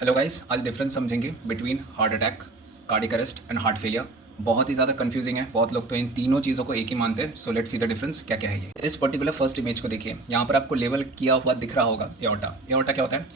Hello guys, आज difference समझेंगे between heart attack, cardiac arrest and heart failure. बहुत ही ज़्यादा कंफ्यूजिंग है, बहुत लोग तो इन तीनों चीज़ों को एक ही मानते हैं। So let's see the difference क्या क्या है ये। इस पर्टिकुलर फर्स्ट इमेज को देखिए, यहाँ पर आपको लेवल किया हुआ दिख रहा होगा एओर्टा। एओर्टा क्या होता है?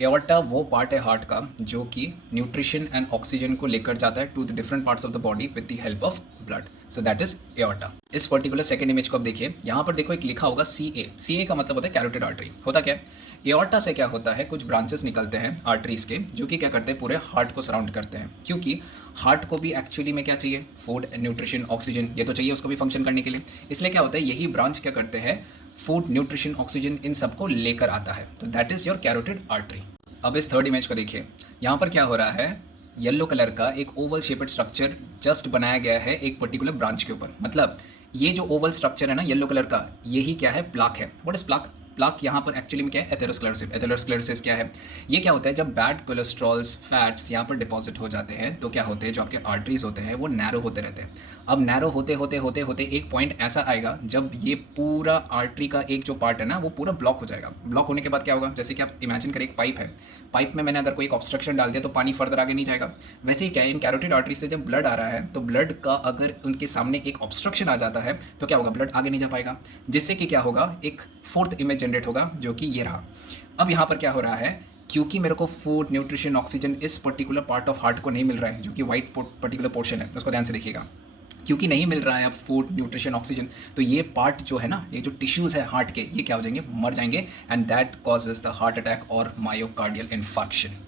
एओर्टा वो पार्ट है हार्ट का जो कि न्यूट्रिशन एंड ऑक्सीजन को लेकर जाता है to the different parts of the body with the help of blood. So that is aorta. इस पर्टिकुलर सेकंड इमेज को आप देखिए, यहाँ पर देखो एक लिखा होगा सी ए। सी ए का मतलब होता है कैरोटिड आर्टरी। होता क्या है? एओर्टा से क्या होता है, कुछ ब्रांचेस निकलते हैं आर्टरीज के जो कि क्या करते हैं, पूरे हार्ट को सराउंड करते हैं। क्योंकि हार्ट को भी एक्चुअली में क्या चाहिए? फूड, न्यूट्रिशन, ऑक्सीजन, ये तो चाहिए उसको भी फंक्शन करने के लिए। इसलिए क्या होता है, यही ब्रांच क्या करते हैं, फूड, न्यूट्रिशन, ऑक्सीजन इन सबको लेकर आता है। तो that is your carotid artery. अब इस थर्ड इमेज को देखिए, यहाँ पर क्या हो रहा है, येलो कलर का एक ओवल शेपेड स्ट्रक्चर जस्ट बनाया गया है एक पर्टिकुलर ब्रांच के ऊपर। मतलब ये जो ओवल स्ट्रक्चर है ना येलो कलर का, यही क्या है? प्लाक है। What is plaque? प्लाक यहाँ पर एक्चुअली में क्या है? एथेरोस्क्लेरोसिस। एथेरोस्क्लेरोसिस क्या है? ये क्या होता है, जब बैड कोलेस्ट्रॉल्स, फैट्स यहाँ पर डिपॉजिट हो जाते हैं तो क्या होते हैं, जो आपके आर्टरीज होते हैं वो नैरो होते रहते हैं। अब नैरो होते होते होते होते एक पॉइंट ऐसा आएगा जब ये पूरा आर्टरी का एक जो पार्ट है ना वो पूरा ब्लॉक हो जाएगा। ब्लॉक होने के बाद क्या होगा, जैसे कि आप इमेजिन करें एक पाइप है, पाइप में मैंने अगर कोई एक ऑब्स्ट्रक्शन डाल दिया तो पानी फर्दर आगे नहीं जाएगा। वैसे ही क्या है, इन कैरोटिड आर्टरी से जब ब्लड आ रहा है तो ब्लड का अगर उनके सामने एक ऑब्स्ट्रक्शन आ जाता है तो क्या होगा, ब्लड आगे नहीं जा पाएगा। जिससे कि क्या होगा, एक फोर्थ इमेज जनरेट होगा जो कि ये रहा। अब यहाँ पर क्या हो रहा है, क्योंकि मेरे को फूड, न्यूट्रिशन, ऑक्सीजन इस पर्टिकुलर पार्ट ऑफ हार्ट को नहीं मिल रहा है, जो कि वाइट पर्टिकुलर पोर्शन है, उसको ध्यान से देखिएगा। क्योंकि नहीं मिल रहा है अब फूड, न्यूट्रिशन, ऑक्सीजन, तो ये पार्ट जो है ना, ये जो टिश्यूज़ है हार्ट के, ये क्या हो जाएंगे, मर जाएंगे। And that causes the heart attack और मायोकार्डियल इन्फार्क्शन।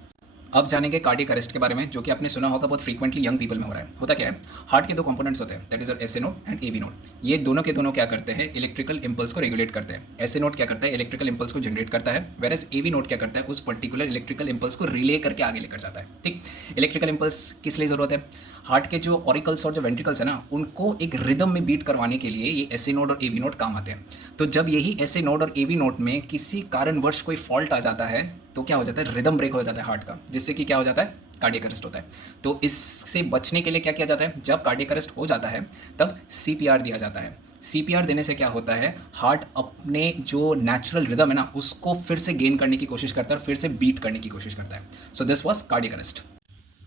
अब जानेंगे कार्डियक अरेस्ट के बारे में, जो कि आपने सुना होगा बहुत फ्रीक्वेंटली यंग पीपल में हो रहा है। होता क्या है, हार्ट के दो कंपोनेंट्स होते हैं, that is SA node and AB node. ये दोनों के दोनों क्या करते हैं, इलेक्ट्रिकल इंपल्स को रेगुलेट करते हैं। एसए नोड क्या करता है, इलेक्ट्रिकल इंपल्स को जनरेट करता है, वेरस एबी नोड क्या करता है, उस पर्टिकुलर इलेक्ट्रिकल इंपल्स को रिले करके आगे लेकर जाता है। ठीक, इलेक्ट्रिकल इंपल्स किस लिए ज़रूरत है? हार्ट के जो ऑरिकल्स और जो वेंट्रिकल्स है ना, उनको एक रिदम में बीट करवाने के लिए ये एसए नोड और एबी नोड काम आते हैं। तो जब यही एसए नोड और एबी नोड में किसी कारणवश कोई फॉल्ट आ जाता है तो क्या हो जाता है, रिदम ब्रेक हो जाता है हार्ट का, जिससे कि क्या हो जाता है, कार्डियक अरेस्ट होता है। तो इससे बचने के लिए क्या किया जाता है, जब कार्डियक अरेस्ट हो जाता है तब सीपीआर दिया जाता है। सीपीआर देने से क्या होता है, हार्ट अपने जो नेचुरल रिदम है ना उसको फिर से गेन करने की कोशिश करता है और फिर से बीट करने की कोशिश करता है। So this was cardiac arrest.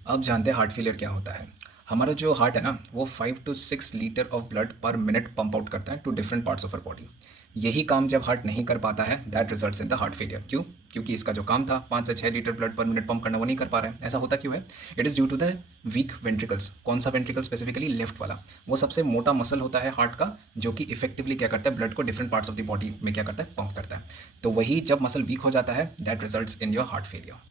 अब जानते हैं हार्ट फेलियर क्या होता है। हमारा जो हार्ट है ना वो 5 to 6 litre of blood per minute pump out करता है to different parts of our body. यही काम जब हार्ट नहीं कर पाता है, that results in the heart failure. क्यों? क्योंकि इसका जो काम था 5 से 6 litre blood per minute pump करना, वो नहीं कर पा रहा है। ऐसा होता क्यों है? It is due to the weak ventricles. कौन सा वेंट्रिकल? स्पेसिफिकली लेफ्ट वाला। वो सबसे मोटा मसल होता है हार्ट का, जो कि इफेक्टिवली क्या करता है, ब्लड को different parts of the body में क्या करता है, पंप करता है। तो वही जब मसल वीक हो जाता है, that results in your heart failure.